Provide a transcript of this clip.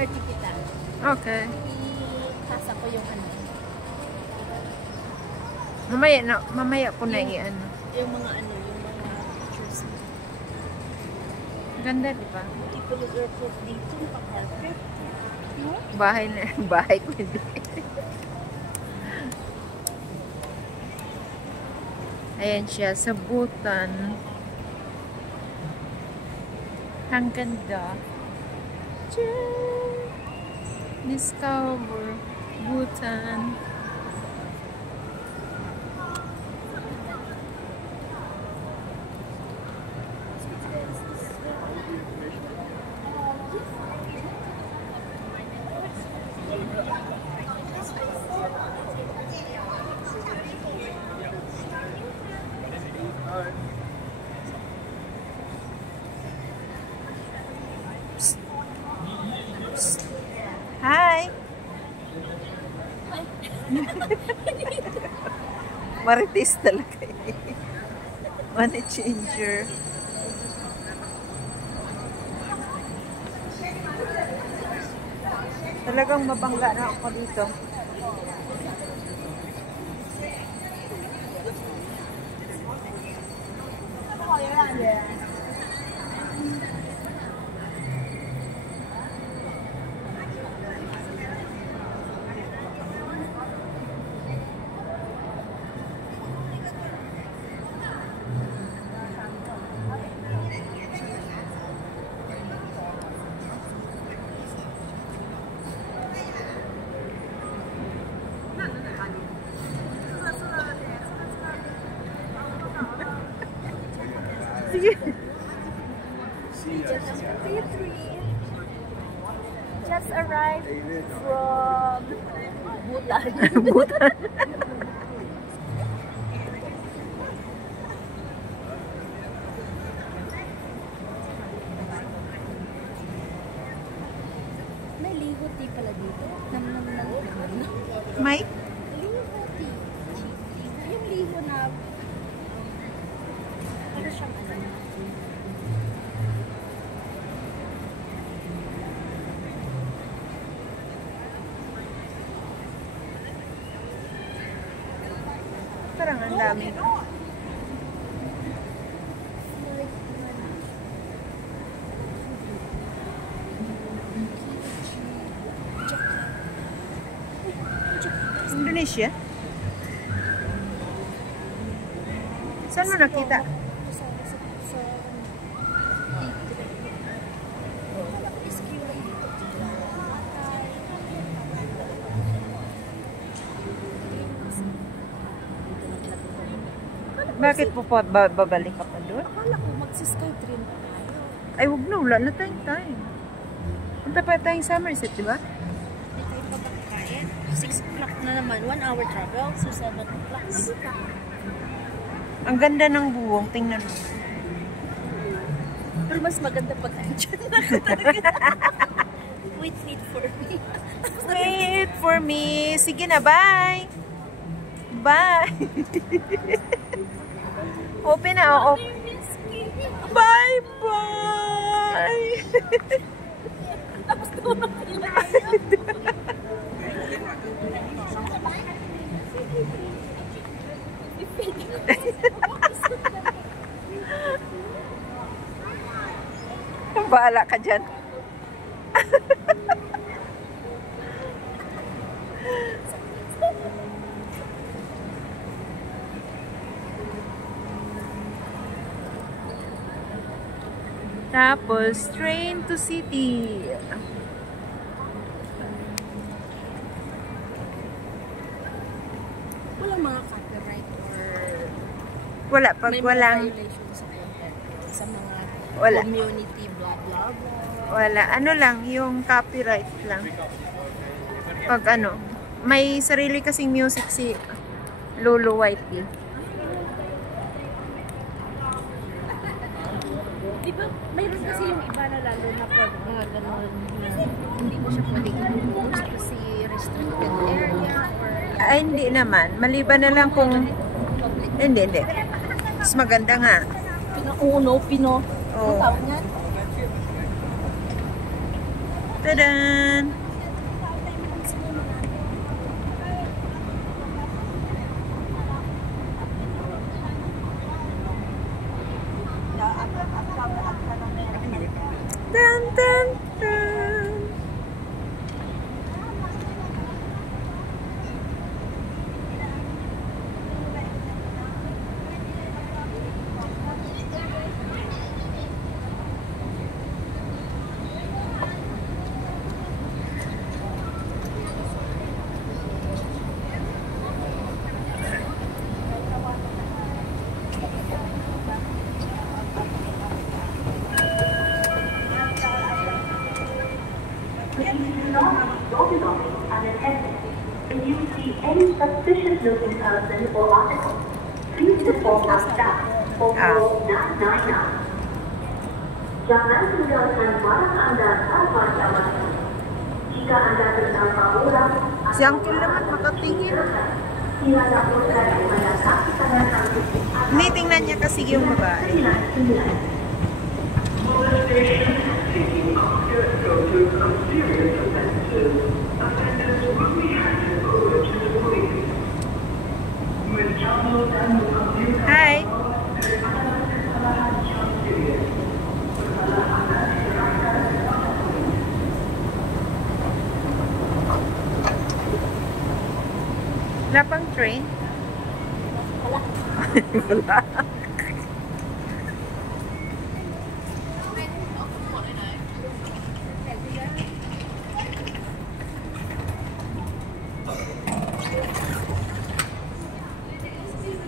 MRT kita. Okay. Ikasa ko yung ano. Mamaya ko na i-ano. Yung mga ano, yung mga pictures. Ganda, di ba? Buti ko yung airport dito, naka-carpet. No? Bahay ko hindi. Ayan siya, sa Bhutan. Ang ganda. Discover Bhutan. Hi! Marites talaga eh. Money changer. Talagang mabangga na ako dito. Sige. Just arrived from Bhutan. Bhutan. May liho tea pala dito. May? Liho tea. Yung liho na ano siyang ano. Parang ang dami. Indonesia? Saan mo nakita? Bakit po babalik ka pa doon? Akala ko magsi-skytrain pa tayo. Ay, wag na. Wala na tayong time. Punta pa tayong Somerset, di ba? Hindi tayo pa makakain. 6 o'clock na naman. 1 hour travel. So 7 o'clock. Ang ganda ng buwong. Tingnan mo. Pero mas maganda pag andyan na ako talaga. Wait for me. Wait for me. Sige na, bye. Bye. Open na, oo. Bye-bye. Tapos doon na Bahala ka dyan. Tapos, train to city. walang mga copyright or Wala, pag may walang... mga violations sa content sa mga Wala. community blah blah blah. Wala. Ano lang, yung copyright lang. Pag ano, may sarili kasing music si Lolo Whitey. Di ba, mayroon kasi yung iba na lalo na pag mga gano'n hindi mo siya pwedeng i-post kasi restricted area or Ay, hindi naman. Maliban na lang kung... public. Hindi. Mas maganda nga. Pino. Oo. Ang tawag niyan? Tadan! Dun, dun, dun. If you see any suspicious-looking person or article, please report our staff or call 999. Jangan tinggalkan barang Anda tanpa jawatan. Jika Anda bersama orang Si Uncle naman makatingin. sila laporkan kepada kaki tangan angkut Hindi, tingnan niya kasi yung babae. 999. Hi! Wala pang train? Wala.